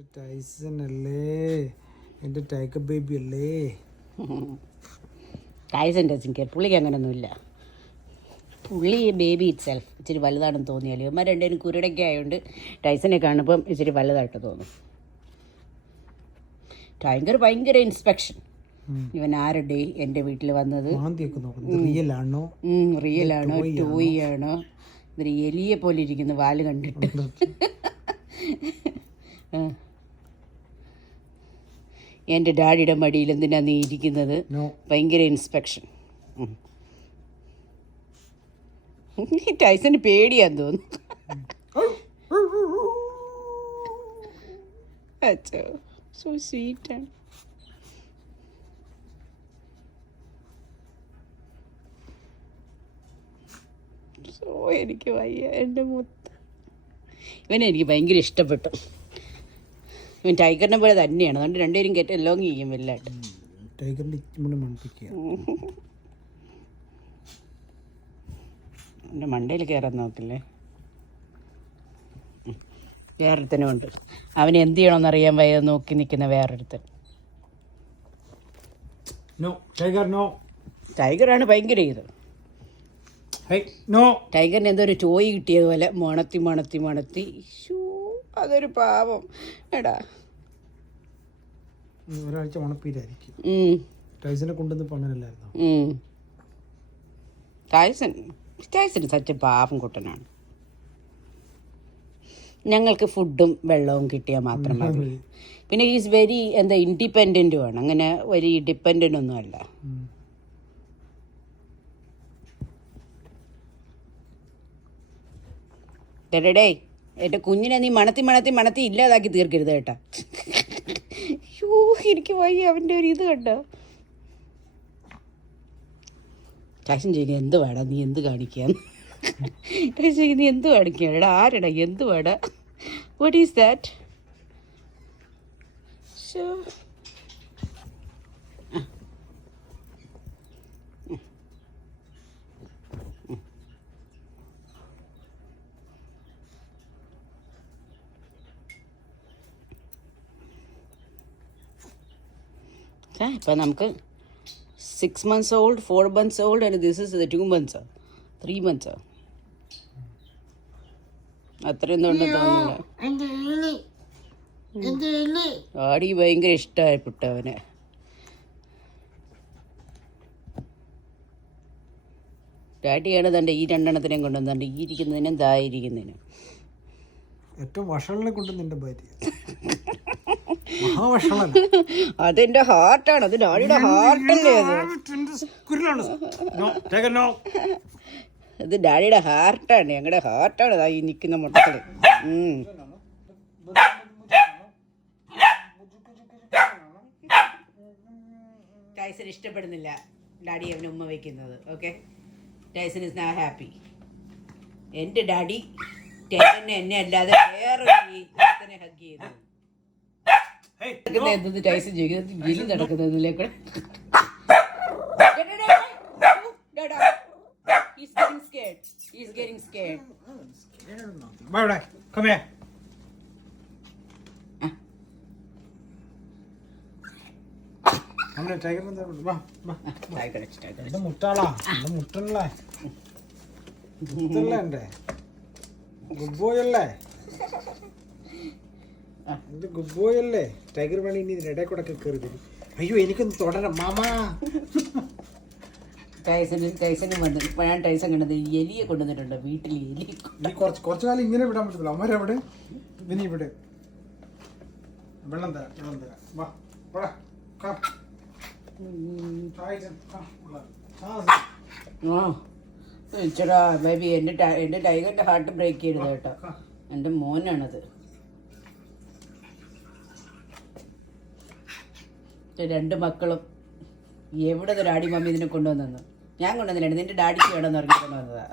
എൻ്റെ ടൈസൺ അല്ലേ, എൻ്റെ ടൈഗർ ബേബി അല്ലേ. ടൈസൺ പുള്ളിക്ക് അങ്ങനെയൊന്നുമില്ല. പുള്ളി ബേബി ഇറ്റ് സെൽഫ് ഇച്ചിരി വലുതാണെന്ന് തോന്നിയാൽ ഇവന്മാർ രണ്ടുപേരും കുരുടൊക്കെ ആയതുകൊണ്ട് ടൈസനെ കാണുമ്പം ഇച്ചിരി വലുതായിട്ട് തോന്നും. ടൈഗർ ഭയങ്കര ഇൻസ്പെക്ഷൻ. ഇവൻ ആരുടെ എൻ്റെ വീട്ടിൽ വന്നത്, റിയൽ ആണോ ടോയ് ആണോ, ഇതൊരു എലിയെ പോലെ ഇരിക്കുന്നു വാല് കണ്ടിട്ട്. എൻ്റെ ഡാഡിയുടെ മടിയിൽ എന്തിനാ നീ ഇരിക്കുന്നത്, ഭയങ്കര ഇൻസ്പെക്ഷൻ. ടൈസന് പേടിയാന്ന് തോന്നുന്നു. അച്ഛോ സോ സ്വീറ്റാണ്. സോ എനിക്ക് വയ്യ എൻ്റെ മുത്ത്. ഇവനെ എനിക്ക് ഭയങ്കര ഇഷ്ടപ്പെട്ടു. ഇവൻ ടൈഗറിനെ പോലെ തന്നെയാണ്. അതുകൊണ്ട് രണ്ടുപേരും കയറ്റി എല്ലോങ് ചെയ്യും വലുതായിട്ട്. എൻ്റെ മണ്ടയിൽ കയറാൻ നോക്കില്ലേ. വേറൊരുത്തനുമുണ്ട്, അവന് എന്ത് ചെയ്യണമെന്നറിയാൻ വയ്യ നോക്കി നിൽക്കുന്ന വേറൊരുത്തൻ. ടൈഗറാണ് ഭയങ്കര ഇത്. ടൈഗറിന് എന്തോ ഒരു ടോയ് കിട്ടിയതുപോലെ മണത്തി മണത്തി മണത്തി. അതൊരു പാവം എടാ. ഒരാഴ്ച മണപ്പീരായിരിക്കും. ടൈസനെ കൊണ്ടുവന്നപ്പോൾ അങ്ങനെയല്ലായിരുന്നു. ടൈസൺ സച്ച് പാവം കുട്ടനാണ്. ഞങ്ങൾക്ക് ഫുഡും വെള്ളവും കിട്ടിയാൽ മാത്രം മതി. പിന്നെ ഈസ് വെരി ഇൻഡിപെൻഡൻറ്റുമാണ്. അങ്ങനെ വെരി ഡിപ്പെൻഡൻ്റ് ഒന്നും അല്ല. ഡേ എൻ്റെ കുഞ്ഞിനെ നീ മണത്തി മണത്തി മണത്തി ഇല്ലാതാക്കി തീർക്കരുത് കേട്ടാ. യോ എനിക്ക് വയ്യ അവൻ്റെ ഒരു ഇത് കണ്ടോ. ടൈസൺ ചെയ്യുക എന്ത് വേടാ നീ എന്ത് കാണിക്കാന്ന്. ടൈസൺ നീ എന്ത് കാണിക്കുക എടാ, ആരെടാ എന്ത് വേടാ, വാട്ട് ഈസ് ദാറ്റ്. ഇപ്പം നമുക്ക് 6 months old, 4 months old, and this is the 2 months, 3 months. അത്രയൊന്നും ഉണ്ടെന്ന് തോന്നുന്നില്ല. ആടി ഭയങ്കര ഇഷ്ടമായിപ്പെട്ടു അവന്. ഡാഡിയാണ് തൻ്റെ ഈ രണ്ടെണ്ണത്തിനെയും കൊണ്ടുവന്നുണ്ട്, ഈ ഇരിക്കുന്നതിനും തായിരിക്കുന്നതിനും. ഏറ്റവും വഷളിനെ കൊണ്ട് നിന്റെ ഭാര്യ. അതെന്റെ ഹാർട്ടാണ്, അത് ഡാഡിയുടെ ഹാർട്ടല്ലേ. അത് ഡാഡിയുടെ ഹാർട്ടാണ്, ഞങ്ങളുടെ ഹാർട്ടാണ് ഈ നിൽക്കുന്ന മുട്ടകള്. ടൈസൺ ഇഷ്ടപ്പെടുന്നില്ല ഡാഡി അവന് ഉമ്മ വയ്ക്കുന്നത്. Okay, Tyson is not happy. എൻ്റെ ഡാഡി ടൈസനെ എന്നെ അല്ലാതെ വേറൊരു ഹഗ് ചെയ്തു. ടൈസൺ ചെയ്യുന്നത് വിലി നടക്കുന്നതിലേക്ക്. He's getting scared. Come here. Tiger മുട്ടാളാ, മുട്ടല്ലേ, എന്റെ ഗുഡ് ബോയ് അല്ലേ, ഇത് ഗുഡ് ബോയ് അല്ലേ. ടൈഗർ വേണി ഇനി ഇതിനിടെ കൂടെ കയറി തരും. അയ്യോ എനിക്കൊന്ന് തുടരാം മാമാ. ടൈസന് വന്ന് ഇപ്പോഴാണ് ടൈസൺ കണ്ടത് എലിയെ കൊണ്ടുവന്നിട്ടുണ്ട് വീട്ടിൽ. എലി കുറച്ചു കാലം ഇങ്ങനെ വിടാൻ പറ്റത്തില്ല. അമ്മരെവിടെ ഇനി ഇവിടെ വെള്ളം തരാം, വെള്ളം തരാം. വാ ചേട്ടാ ബേബി, എൻ്റെ ടൈഗറിൻ്റെ ഹാർട്ട് ബ്രേക്ക് ചെയ്യരുത് കേട്ടോ. എൻ്റെ മോനാണത്. രണ്ട് മക്കളും എവിടെ നിന്ന് ഡാഡി മമ്മി ഇതിനെ കൊണ്ടുവന്നു. ഞാൻ കൊണ്ടുവന്നില്ല, നിന്റെ ഡാഡിക്ക് വേണമെന്ന് പറഞ്ഞ് കൊണ്ടുവന്നതാ.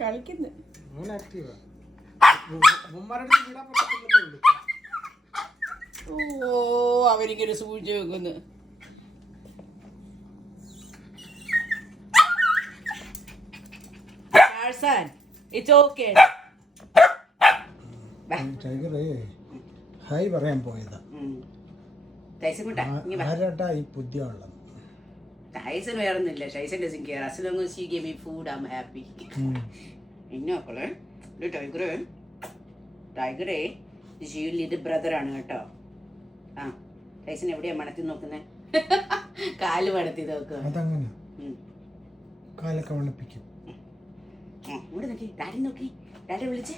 കളിക്കുന്നു. ഓ അവനിങ്ങനെ സൂചിച്ച് വെക്കുന്നു. Tarzan, it's okay. ടൈഗറേ ഹായ് പറയാൻ പോയതാ. ടൈസൺ കൂട്ടാ ഇനി വാ. ആരാട്ടാ ഈ പുതിയുള്ളത്? ടൈസൺ വേറൊന്നുമില്ല. Tyson doesn't care. As long as you give me food, I'm happy. ഇനി നോക്കളെ ടൈഗറേ ലിറ്റിൽ ബ്രദർ ആണ് കേട്ടോ. ആ ടൈസൺ എവിടെയാ മണത്തി നോക്കുന്നേ? കാല് മണത്തി നോക്കുക. അതങ്ങനെ കാലൊക്കെ വണപ്പിക്കും. ഇവിടെ നോക്കി, ഡാഡി നോക്കി, ഡാഡി വിളിച്ചേ.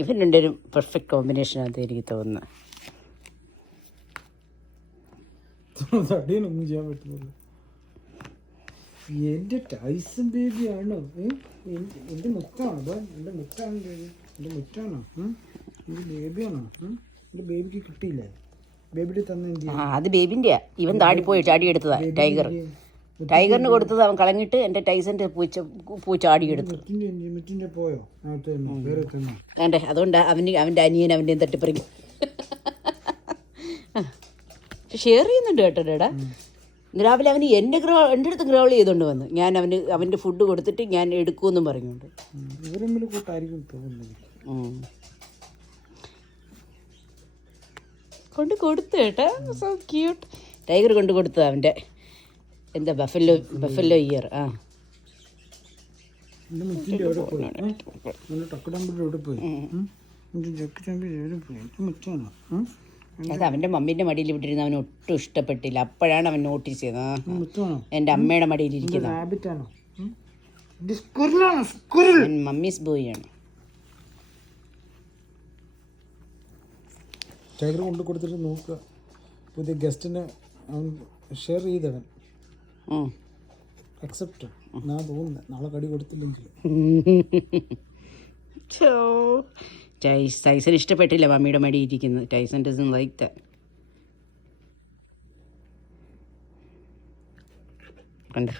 ഇവൻ രണ്ടുപേരും പെർഫെക്റ്റ് കോമ്പിനേഷൻ ആണെന്ന് എനിക്ക് തോന്നുന്നു. തടിയൊന്നും ചെയ്യാൻ പറ്റുന്നില്ല. എൻ്റെ ടൈസൺ ബേബിയാണോ? എൻ്റെ മുത്താണോ? അതോ എൻ്റെ മുത്താണ് ബേബി? എൻ്റെ മുറ്റാണോ? എൻ്റെ ബേബിയാണോ? എൻ്റെ ബേബിക്ക് കിട്ടിയില്ലേ? ബേബിയുടെ തന്നെ എന്ത് ചെയ്യും? അത് ബേബിൻ്റെയാ. ഇവൻ താടി പോയി ചാടി എടുത്തതാ. ടൈഗറിന് കൊടുത്തത് അവൻ കളഞ്ഞിട്ട് എൻ്റെ ടൈസൻ്റെ പൂ ചാടി എടുത്തു. മുറ്റിൻ്റെ പോയോ? വേറെ തന്നെ വേണ്ടേ? അതുകൊണ്ട് അവൻ്റെ അനിയൻ അവൻ്റെ തട്ടിപ്പറിക്കും. ഷെയർ ചെയ്യുന്നുണ്ട് കേട്ടോ ഡേടാ. രാവിലെ അവന് എൻ്റെ അടുത്ത് ഗ്രൗൾ ചെയ്തുകൊണ്ട് വന്നു. ഞാൻ അവൻ്റെ ഫുഡ് കൊടുത്തിട്ട് ഞാൻ എടുക്കുമെന്നും പറഞ്ഞുകൊണ്ട്. ഇവരെങ്കിലും കൂട്ടായിരിക്കും തോന്നുന്നത്. കൊണ്ട് കൊടുത്തു കേട്ടോ. So cute. ടൈഗർ കൊണ്ട് കൊടുത്തത് അവൻ്റെ എന്താ ബഫല്ലോ ഇയർ. ആ മുറ്റിൻ്റെ എവിടെ പോയി? ടക്കടമ്പുള്ള എവിടെ പോയി? മുറ്റാണോ? അത് അവൻ്റെ മമ്മീൻ്റെ മടിയിൽ വിട്ടിരുന്ന അവന് ഒട്ടും ഇഷ്ടപ്പെട്ടില്ല. അപ്പോഴാണ് അവൻ നോട്ടീസ് ചെയ്തത് എൻ്റെ അമ്മയുടെ മടിയിലിരിക്കുന്നത്. മമ്മീസ് ബോയ് ആണ്. ടൈഗർ കൊണ്ട് കൊടുത്തിട്ട് നോക്കുക. പുതിയ ഗസ്റ്റിനെ ഷെയർ ചെയ്തവൻ അക്സെപ്റ്റ് ഞാൻ തോന്നുന്നത്. നാളെ കടി കൊടുത്തില്ലെങ്കിൽ ടൈസൺ ഇഷ്ടപ്പെട്ടില്ല മമ്മിയുടെ മടി ഇരിക്കുന്നത്. Tyson doesn't like that. കണ്ട